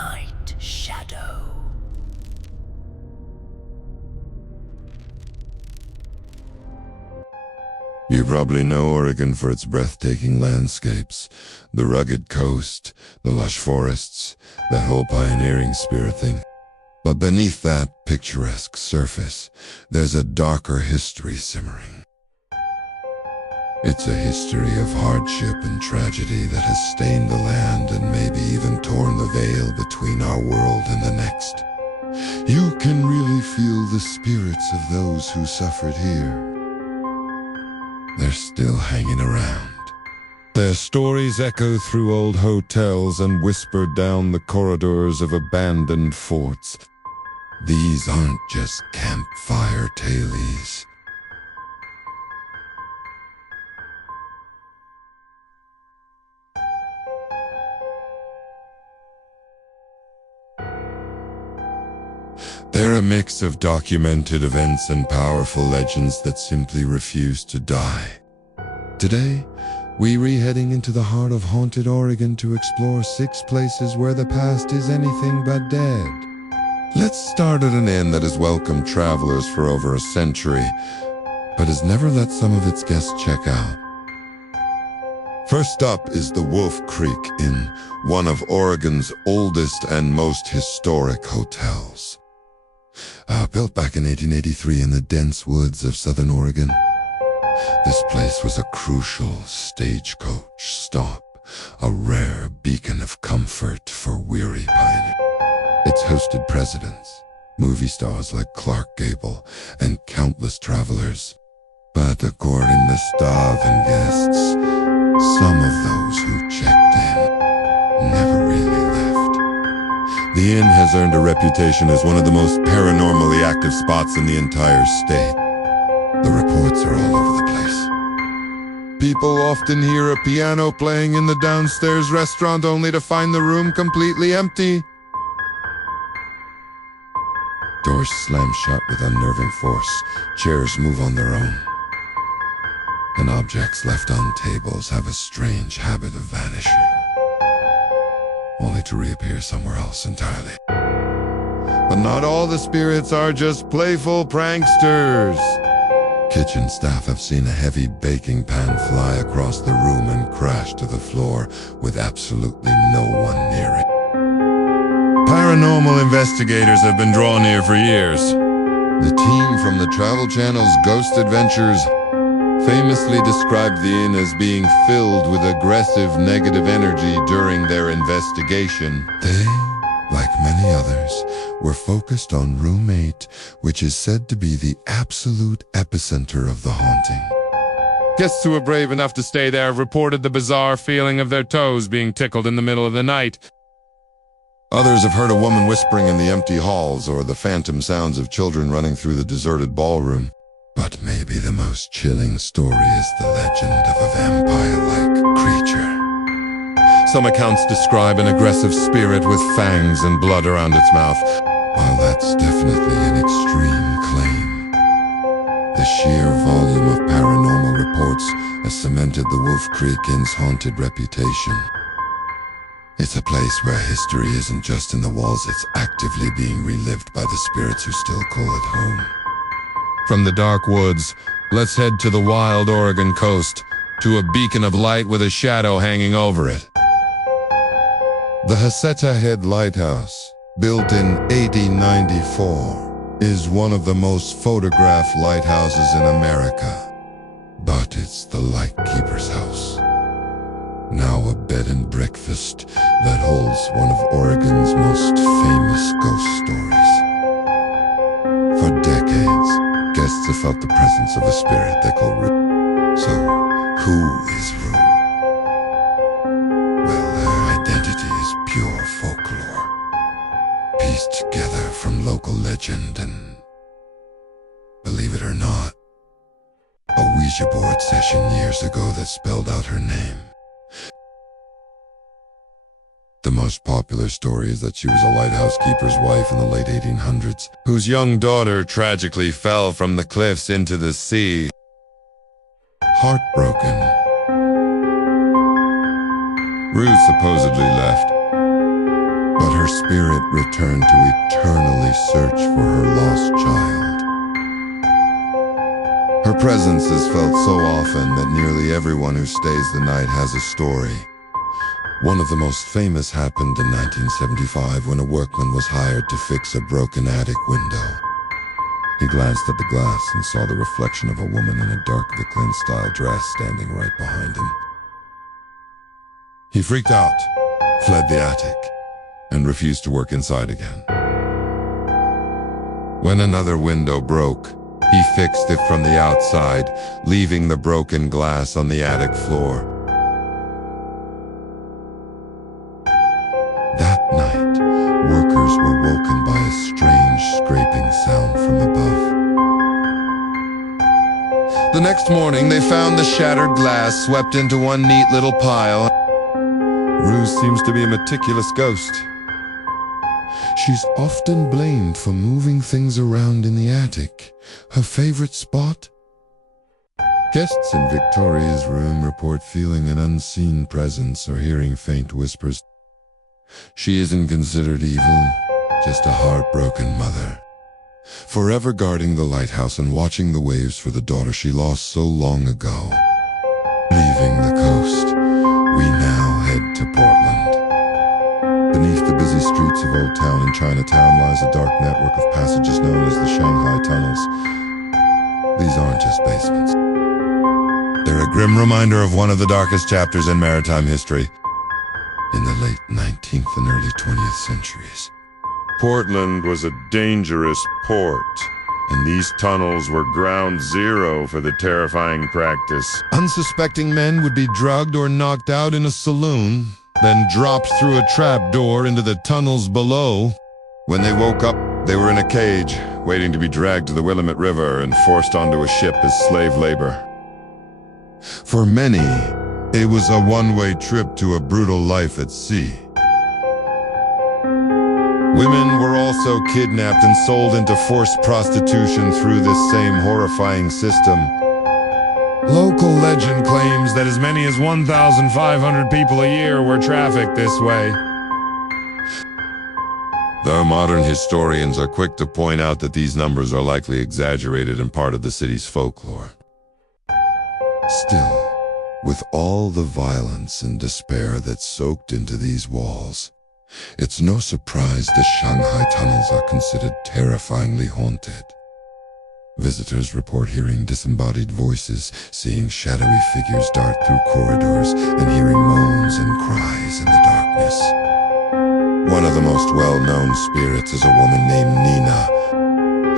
Midnight Shadow. You probably know Oregon for its breathtaking landscapes, the rugged coast, the lush forests, that whole pioneering spirit thing. But beneath that picturesque surface, there's a darker history simmering. It's a history of hardship and tragedy that has stained the land and maybe even torn the veil between our world and the next. You can really feel the spirits of those who suffered here. They're still hanging around. Their stories echo through old hotels and whisper down the corridors of abandoned forts. These aren't just campfire tales. They're a mix of documented events and powerful legends that simply refuse to die. Today, we're heading into the heart of haunted Oregon to explore 6 places where the past is anything but dead. Let's start at an inn that has welcomed travelers for over a century, but has never let some of its guests check out. First up is the Wolf Creek Inn, one of Oregon's oldest and most historic hotels. Built back in 1883 in the dense woods of southern Oregon, this place was a crucial stagecoach stop, a rare beacon of comfort for weary pioneers. It's hosted presidents, movie stars like Clark Gable, and countless travelers. But according to staff and guests, some of those who checked in never really left. The inn has earned a reputation as one of the most paranormally active spots in the entire state. The reports are all over the place. People often hear a piano playing in the downstairs restaurant only to find the room completely empty. Doors slam shut with unnerving force, chairs move on their own, and objects left on tables have a strange habit of vanishing, only to reappear somewhere else entirely. But not all the spirits are just playful pranksters. Kitchen staff have seen a heavy baking pan fly across the room and crash to the floor with absolutely no one near it. Paranormal investigators have been drawn here for years. The team from the Travel Channel's Ghost Adventures famously described the inn as being filled with aggressive negative energy during their investigation. They, like many others, were focused on room 8, which is said to be the absolute epicenter of the haunting. Guests who were brave enough to stay there reported the bizarre feeling of their toes being tickled in the middle of the night. Others have heard a woman whispering in the empty halls or the phantom sounds of children running through the deserted ballroom. But maybe the most chilling story is the legend of a vampire-like creature. Some accounts describe an aggressive spirit with fangs and blood around its mouth. While that's definitely an extreme claim, the sheer volume of paranormal reports has cemented the Wolf Creek Inn's haunted reputation. It's a place where history isn't just in the walls, it's actively being relived by the spirits who still call it home. From the dark woods, let's head to the wild Oregon coast, to a beacon of light with a shadow hanging over it. The Hasetta Head Lighthouse, built in 1894, is one of the most photographed lighthouses in America. But it's the lightkeeper's house, now a bed and breakfast that holds one of Oregon's most famous ghost stories. For decades, guests have felt the presence of a spirit they call Rue. So, who is Rue? Well, her identity is pure folklore, pieced together from local legend and, believe it or not, a Ouija board session years ago that spelled out her name. The most popular story is that she was a lighthouse keeper's wife in the late 1800s, whose young daughter tragically fell from the cliffs into the sea. Heartbroken, Rue supposedly left, but her spirit returned to eternally search for her lost child. Her presence is felt so often that nearly everyone who stays the night has a story. One of the most famous happened in 1975 when a workman was hired to fix a broken attic window. He glanced at the glass and saw the reflection of a woman in a dark Viclin-style dress standing right behind him. He freaked out, fled the attic, and refused to work inside again. When another window broke, he fixed it from the outside, leaving the broken glass on the attic floor. That night, workers were woken by a strange scraping sound from above. The next morning, they found the shattered glass swept into one neat little pile. Ruse seems to be a meticulous ghost. She's often blamed for moving things around in the attic. Her favorite spot? Guests in Victoria's room report feeling an unseen presence or hearing faint whispers. She isn't considered evil, just a heartbroken mother, forever guarding the lighthouse and watching the waves for the daughter she lost so long ago. Leaving the coast, we now head to Portland. Beneath the busy streets of Old Town in Chinatown lies a dark network of passages known as the Shanghai Tunnels. These aren't just basements. They're a grim reminder of one of the darkest chapters in maritime history. In the late 19th and early 20th centuries, Portland was a dangerous port, and these tunnels were ground zero for the terrifying practice. Unsuspecting men would be drugged or knocked out in a saloon, then dropped through a trap door into the tunnels below. When they woke up, they were in a cage, waiting to be dragged to the Willamette River and forced onto a ship as slave labor. For many, it was a one-way trip to a brutal life at sea. Women were also kidnapped and sold into forced prostitution through this same horrifying system. Local legend claims that as many as 1,500 people a year were trafficked this way. Though modern historians are quick to point out that these numbers are likely exaggerated and part of the city's folklore. Still, with all the violence and despair that soaked into these walls, it's no surprise the Shanghai tunnels are considered terrifyingly haunted. Visitors report hearing disembodied voices, seeing shadowy figures dart through corridors, and hearing moans and cries in the darkness. One of the most well-known spirits is a woman named Nina,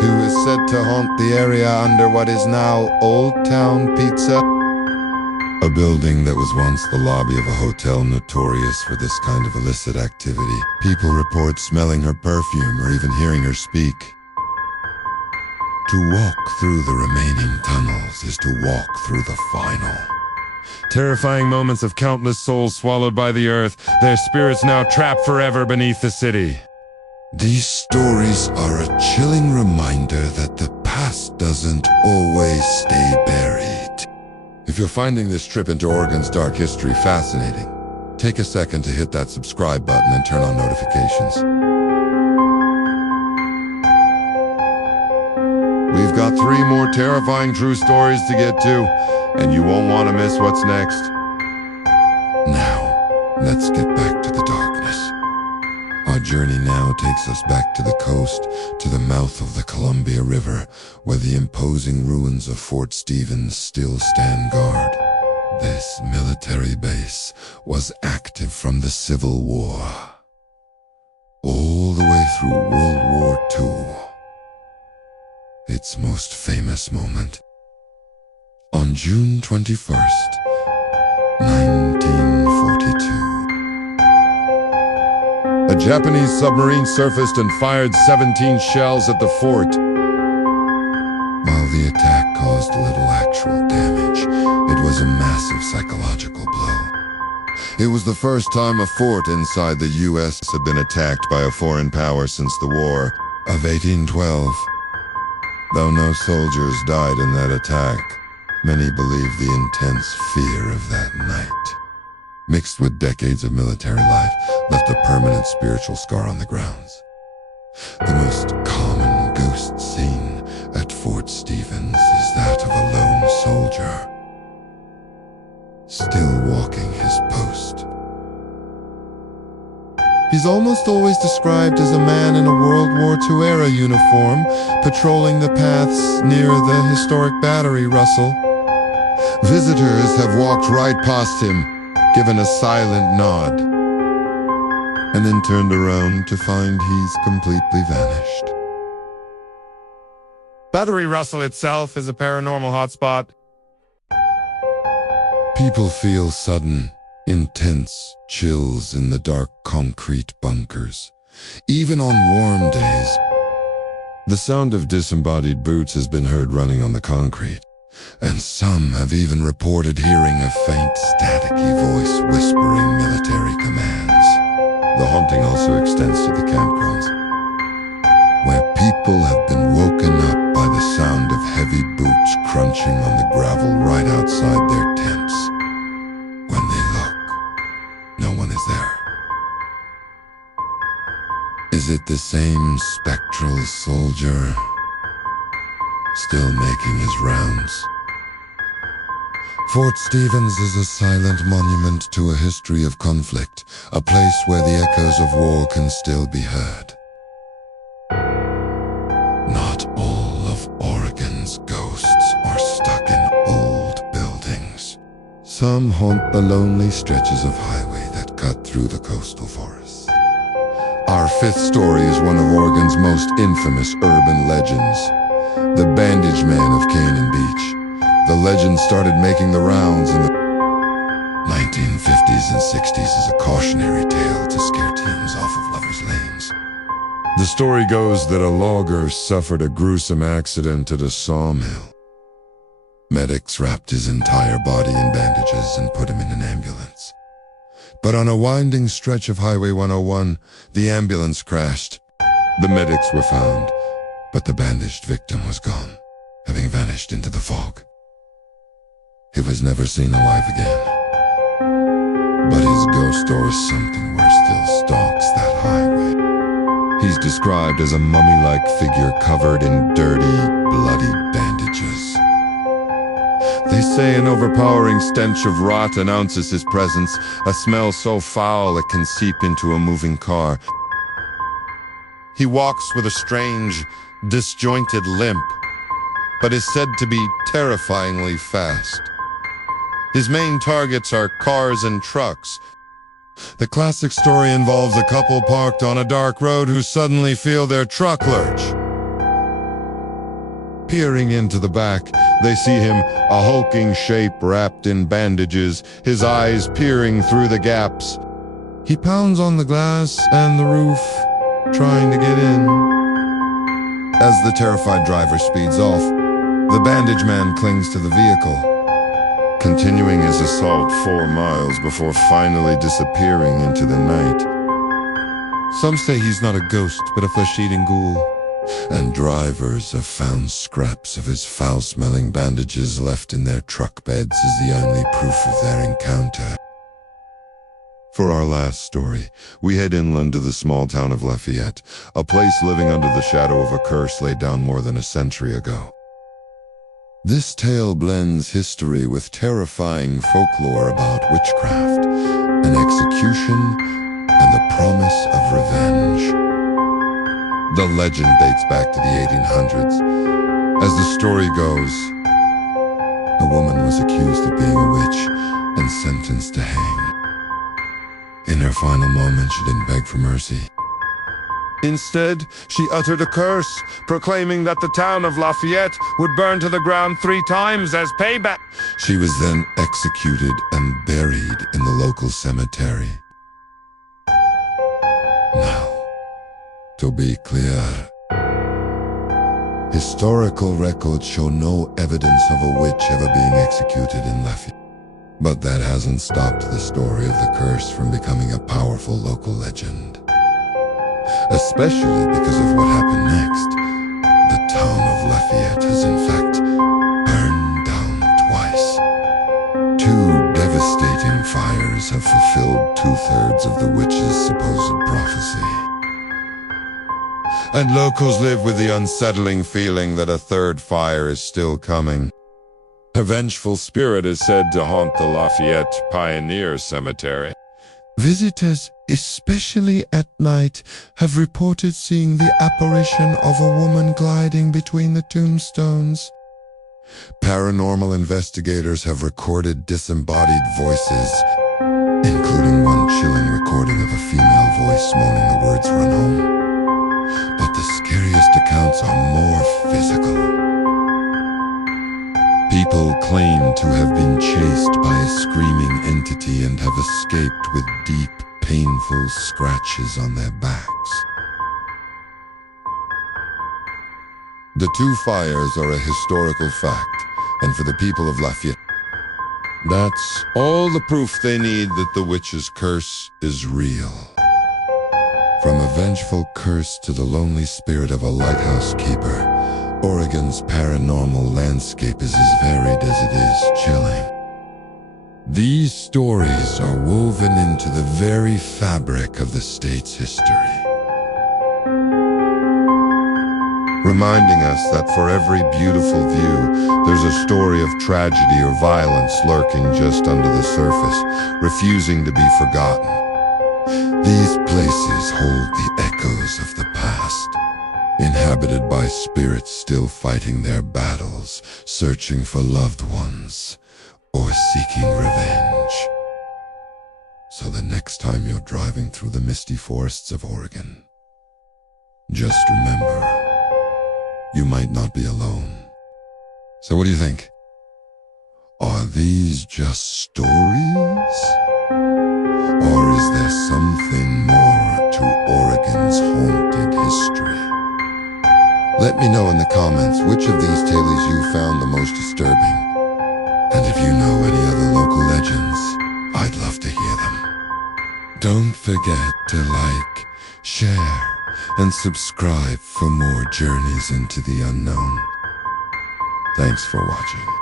who is said to haunt the area under what is now Old Town Pizza, a building that was once the lobby of a hotel notorious for this kind of illicit activity. People report smelling her perfume or even hearing her speak. To walk through the remaining tunnels is to walk through the final. Terrifying moments of countless souls swallowed by the earth, their spirits now trapped forever beneath the city. These stories are a chilling reminder that the past doesn't always stay buried. If you're finding this trip into Oregon's dark history fascinating, take a second to hit that subscribe button and turn on notifications. We've got 3 more terrifying true stories to get to, and you won't want to miss what's next. Now, let's get back to the darkness. Our journey now takes us back to the coast, to the mouth of the Columbia River, where the imposing ruins of Fort Stevens still stand guard. This military base was active from the Civil War, all the way through World War II. Its most famous moment. On June 21st, 1942. A Japanese submarine surfaced and fired 17 shells at the fort. While the attack caused little actual damage, it was a massive psychological blow. It was the first time a fort inside the U.S. had been attacked by a foreign power since the War of 1812. Though no soldiers died in that attack, many believe the intense fear of that night mixed with decades of military life, left a permanent spiritual scar on the grounds. The most common ghost seen at Fort Stevens is that of a lone soldier, still walking his post. He's almost always described as a man in a World War II era uniform, patrolling the paths near the historic Battery, Russell. Visitors have walked right past him, given a silent nod, and then turned around to find he's completely vanished. Battery Russell itself is a paranormal hotspot. People feel sudden, intense chills in the dark concrete bunkers, even on warm days. The sound of disembodied boots has been heard running on the concrete, and some have even reported hearing a faint, staticky voice whispering military commands. The haunting also extends to the campgrounds, where people have been woken up by the sound of heavy boots crunching on the gravel right outside their tents. When they look, no one is there. Is it the same spectral soldier, still making his rounds? Fort Stevens is a silent monument to a history of conflict, a place where the echoes of war can still be heard. Not all of Oregon's ghosts are stuck in old buildings. Some haunt the lonely stretches of highway that cut through the coastal forests. Our fifth story is one of Oregon's most infamous urban legends, the Bandage Man of Canaan Beach. The legend started making the rounds in the 1950s and 60s as a cautionary tale to scare teens off of lovers' lanes. The story goes that a logger suffered a gruesome accident at a sawmill. Medics wrapped his entire body in bandages and put him in an ambulance. But on a winding stretch of Highway 101, the ambulance crashed. The medics were found, but the bandaged victim was gone, having vanished into the fog. He was never seen alive again. But his ghost or something worse still stalks that highway. He's described as a mummy-like figure covered in dirty, bloody bandages. They say an overpowering stench of rot announces his presence, a smell so foul it can seep into a moving car. He walks with a strange, disjointed limp, but is said to be terrifyingly fast. His main targets are cars and trucks. The classic story involves a couple parked on a dark road who suddenly feel their truck lurch. Peering into the back, they see him, a hulking shape wrapped in bandages, his eyes peering through the gaps. He pounds on the glass and the roof, trying to get in. As the terrified driver speeds off, the bandage man clings to the vehicle, continuing his assault 4 miles before finally disappearing into the night. Some say he's not a ghost, but a flesh-eating ghoul. And drivers have found scraps of his foul-smelling bandages left in their truck beds as the only proof of their encounter. For our last story, we head inland to the small town of Lafayette, a place living under the shadow of a curse laid down more than a century ago. This tale blends history with terrifying folklore about witchcraft, an execution, and the promise of revenge. The legend dates back to the 1800s. As the story goes, a woman was accused of being a witch and sentenced to hang. In her final moments, she didn't beg for mercy. Instead, she uttered a curse, proclaiming that the town of Lafayette would burn to the ground 3 times as payback. She was then executed and buried in the local cemetery. Now, to be clear, historical records show no evidence of a witch ever being executed in Lafayette. But that hasn't stopped the story of the curse from becoming a powerful local legend. Especially because of what happened next. The town of Lafayette has in fact burned down twice. 2 devastating fires have fulfilled 2/3 of the witch's supposed prophecy. And locals live with the unsettling feeling that a third fire is still coming. A vengeful spirit is said to haunt the Lafayette Pioneer Cemetery. Visitors, especially at night, have reported seeing the apparition of a woman gliding between the tombstones. Paranormal investigators have recorded disembodied voices, including one chilling recording of a female voice moaning the words "Run home." But the scariest accounts are more physical. People claim to have been chased by a screaming entity and have escaped with deep, painful scratches on their backs. The two fires are a historical fact, and for the people of Lafayette, that's all the proof they need that the witch's curse is real. From a vengeful curse to the lonely spirit of a lighthouse keeper, Oregon's paranormal landscape is as varied as it is chilling. These stories are woven into the very fabric of the state's history, reminding us that for every beautiful view, there's a story of tragedy or violence lurking just under the surface, refusing to be forgotten. These places hold the echoes of the past, inhabited by spirits still fighting their battles, searching for loved ones, or seeking revenge. So the next time you're driving through the misty forests of Oregon, just remember, you might not be alone. So what do you think? Are these just stories? Or is there something more to Oregon's haunted history? Let me know in the comments which of these tales you found the most disturbing. And if you know any other local legends, I'd love to hear them. Don't forget to like, share, and subscribe for more journeys into the unknown. Thanks for watching.